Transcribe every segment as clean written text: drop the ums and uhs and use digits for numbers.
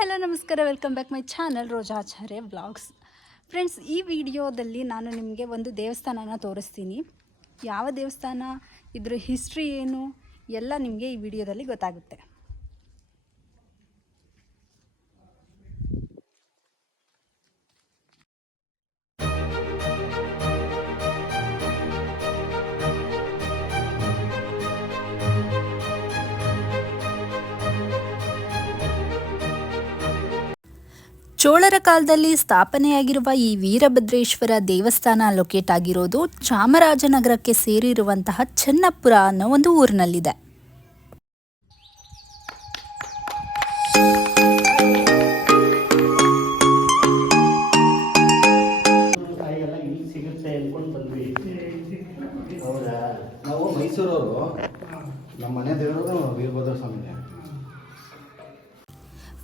Hello ನಮಸ್ಕಾರ, welcome back my channel Rojacharya vlogs. Friends, ಈ ವಿಡಿಯೋದಲ್ಲಿ ನಾನು ನಿಮಗೆ ಒಂದು ದೇವಸ್ಥಾನನ ತೋರಿಸ್ತೀನಿ. ಯಾವ ದೇವಸ್ಥಾನ, ಇದ್ರ ಹಿಸ್ಟ್ರಿ ಏನು ಎಲ್ಲ ನಿಮಗೆ ಈ ವಿಡಿಯೋದಲ್ಲಿ ಗೊತ್ತಾಗುತ್ತೆ. ಚೋಳರ ಕಾಲದಲ್ಲಿ ಸ್ಥಾಪನೆಯಾಗಿರುವ ಈ ವೀರಭದ್ರೇಶ್ವರ ದೇವಸ್ಥಾನ ಲೊಕೇಟ್ ಆಗಿರೋದು ಚಾಮರಾಜನಗರಕ್ಕೆ ಸೇರಿರುವಂತಹ ಚೆನ್ನಪುರ ಅನ್ನೋ ಒಂದು ಊರಿನಲ್ಲಿದೆ. ನಾವು ಮೈಸೂರವರು, ನಮ್ಮ ಮನೆ ದೇವರು ವೀರಭದ್ರ ಸ್ವಾಮಿ.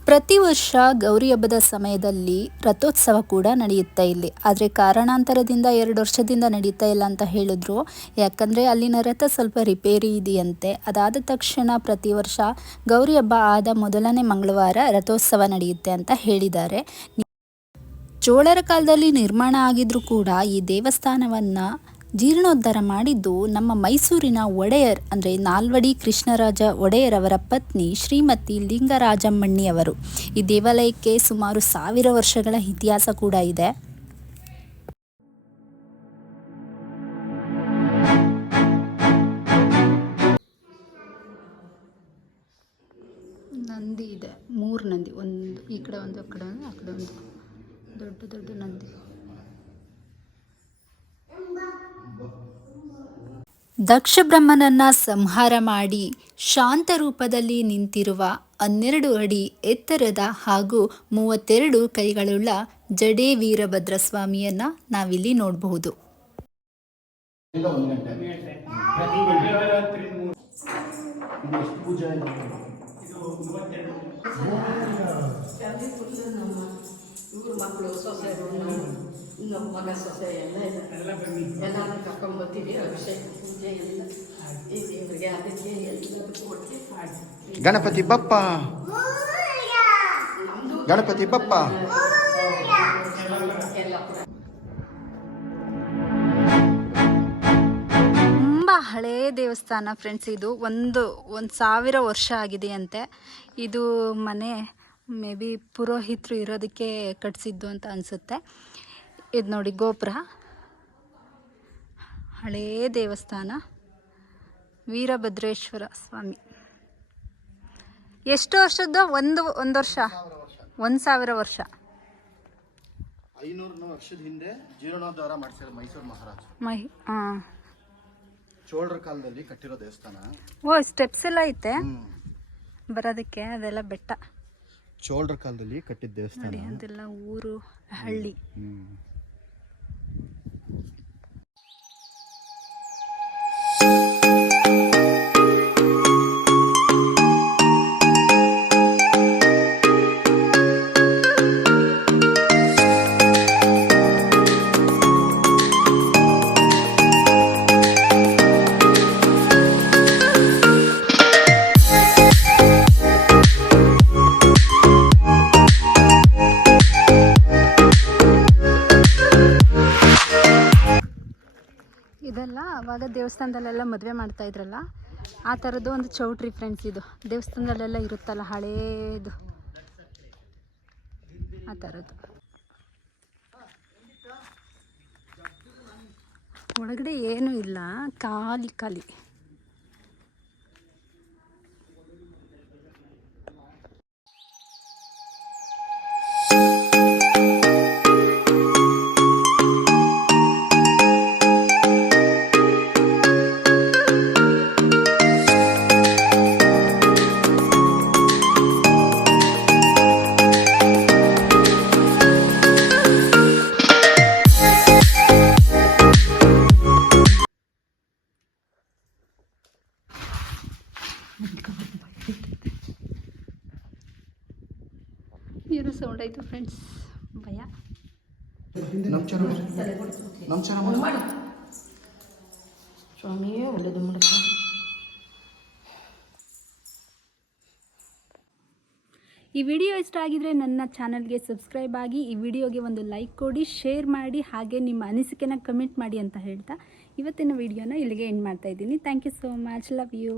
ಪ್ರತಿ ವರ್ಷ ಗೌರಿ ಹಬ್ಬದ ಸಮಯದಲ್ಲಿ ರಥೋತ್ಸವ ಕೂಡ ನಡೆಯುತ್ತೆ ಇಲ್ಲಿ. ಆದರೆ ಕಾರಣಾಂತರದಿಂದ 2 ವರ್ಷದಿಂದ ನಡೀತಾ ಇಲ್ಲ ಅಂತ ಹೇಳಿದ್ರು. ಯಾಕಂದರೆ ಅಲ್ಲಿನ ರಥ ಸ್ವಲ್ಪ ರಿಪೇರಿ ಇದೆಯಂತೆ. ಅದಾದ ತಕ್ಷಣ ಪ್ರತಿ ವರ್ಷ ಗೌರಿ ಹಬ್ಬ ಆದ ಮೊದಲನೇ ಮಂಗಳವಾರ ರಥೋತ್ಸವ ನಡೆಯುತ್ತೆ ಅಂತ ಹೇಳಿದ್ದಾರೆ. ಚೋಳರ ಕಾಲದಲ್ಲಿ ನಿರ್ಮಾಣ ಆಗಿದ್ರೂ ಕೂಡ ಈ ದೇವಸ್ಥಾನವನ್ನು ಜೀರ್ಣೋದ್ಧಾರ ಮಾಡಿದ್ದು ನಮ್ಮ ಮೈಸೂರಿನ ಒಡೆಯರ್ ಅಂದರೆ ನಾಲ್ವಡಿ ಕೃಷ್ಣರಾಜ ಒಡೆಯರ್ ಅವರ ಪತ್ನಿ ಶ್ರೀಮತಿ ಲಿಂಗರಾಜಮ್ಮಣ್ಣಿಯವರು. ಈ ದೇವಾಲಯಕ್ಕೆ ಸುಮಾರು 1000 ವರ್ಷಗಳ ಇತಿಹಾಸ ಕೂಡ ಇದೆ. ನಂದಿ ಇದೆ, 3 ನಂದಿ, ಒಂದು ಈ ಕಡೆ ಒಂದು, ಆ ಕಡೆ ಒಂದು, ಆ ಕಡೆ ಒಂದು ದೊಡ್ಡ ದೊಡ್ಡ ನಂದಿ. ದಕ್ಷ ಬ್ರಹ್ಮನನ್ನ ಸಂಹಾರ ಮಾಡಿ ಶಾಂತ ರೂಪದಲ್ಲಿ ನಿಂತಿರುವ 12 ಅಡಿ ಎತ್ತರದ ಹಾಗೂ 32 ಕೈಗಳುಳ್ಳ ಜಡೇ ವೀರಭದ್ರ ಸ್ವಾಮಿಯನ್ನ ನಾವಿಲ್ಲಿ ನೋಡಬಹುದು. ಮಗ ಸೊಸೆ ಎಲ್ಲ ಎಲ್ಲರೂ ಕರ್ಕೊಂಡ್ಬರ್ತೀವಿ. ಅಭಿಷೇಕ ಪೂಜೆ ಎಲ್ಲ ಈ ದೇವರಿಗೆ ಅದಕ್ಕೆ ಎಲ್ಲದಕ್ಕೂ ಒಟ್ಟಿಗೆ ಮಾಡಿ ಗಣಪತಿ ಬಪ್ಪ, ಗಣಪತಿ ಬಪ್ಪ. ತುಂಬ ಹಳೆಯ ದೇವಸ್ಥಾನ ಫ್ರೆಂಡ್ಸ್. ಇದು ಒಂದು 1000 ವರ್ಷ ಆಗಿದೆಯಂತೆ. ಇದು ಮನೆ ಮೇ ಬಿ ಪುರೋಹಿತರು ಇರೋದಕ್ಕೆ ಕಟ್ಟಿಸಿದ್ದು ಅಂತ ಅನಿಸುತ್ತೆ. ಇದು ನೋಡಿ ಗೋಪುರ, ಹಳೆಯ ದೇವಸ್ಥಾನ ವೀರಭದ್ರೇಶ್ವರ ಸ್ವಾಮಿ. ಎಷ್ಟು ವರ್ಷದ? ಒಂದು ವರ್ಷ, 1000 ವರ್ಷ. 500 ವರ್ಷದ ಹಿಂದೆ ಜೀರ್ಣೋದ್ಧಾರ ಮಾಡಿಸಿದ ಮೈಸೂರು ಮಹಾರಾಜ. ಚೋಳರ ಕಾಲದಲ್ಲಿ ಕಟ್ಟಿರೋ ದೇವಸ್ಥಾನ. ಓ, ಸ್ಟೆಪ್ಸ್ ಎಲ್ಲ ಐತೆ ಬರೋದಕ್ಕೆ, ಅದೆಲ್ಲ ಬೆಟ್ಟ. ಚೋಳರ ಕಾಲದಲ್ಲಿ ಕಟ್ಟಿದ ದೇವಸ್ಥಾನ. ಅದೆಲ್ಲ ಊರು, ಹಳ್ಳಿ. ಇದೆಲ್ಲ ಅವಾಗ ದೇವಸ್ಥಾನದಲ್ಲೆಲ್ಲ ಮದುವೆ ಮಾಡ್ತಾ ಇದ್ರಲ್ಲ, ಆ ಥರದ್ದು ಒಂದು ಚೌಟ್ರಿ ಫ್ರೆಂಡ್ಸ್. ಇದು ದೇವಸ್ಥಾನದಲ್ಲೆಲ್ಲ ಇರುತ್ತಲ್ಲ ಹಳೇದು, ಆ ಥರದ್ದು. ಒಳಗಡೆ ಏನೂ ಇಲ್ಲ, ಖಾಲಿ ಖಾಲಿ. ಏನೋ ಸೌಂಡ್ ಆಯಿತು ಫ್ರೆಂಡ್ಸ್, ಭಯ. ಸ್ವಾಮಿಯೇ ಒಳ್ಳೆಯದು ಮಾಡಪ್ಪ. ಈ ವಿಡಿಯೋ ಇಷ್ಟ ಆಗಿದರೆ ನನ್ನ ಚಾನಲ್ಗೆ ಸಬ್ಸ್ಕ್ರೈಬ್ ಆಗಿ, ಈ ವಿಡಿಯೋಗೆ ಒಂದು ಲೈಕ್ ಕೊಡಿ, ಶೇರ್ ಮಾಡಿ, ಹಾಗೆ ನಿಮ್ಮ ಅನಿಸಿಕೆನ ಕಮೆಂಟ್ ಮಾಡಿ ಅಂತ ಹೇಳ್ತಾ ಇವತ್ತಿನ ವಿಡಿಯೋನ ಇಲ್ಲಿಗೆ ಎಂಡ್ ಮಾಡ್ತಾ ಇದ್ದೀನಿ. Thank you so much. Love you.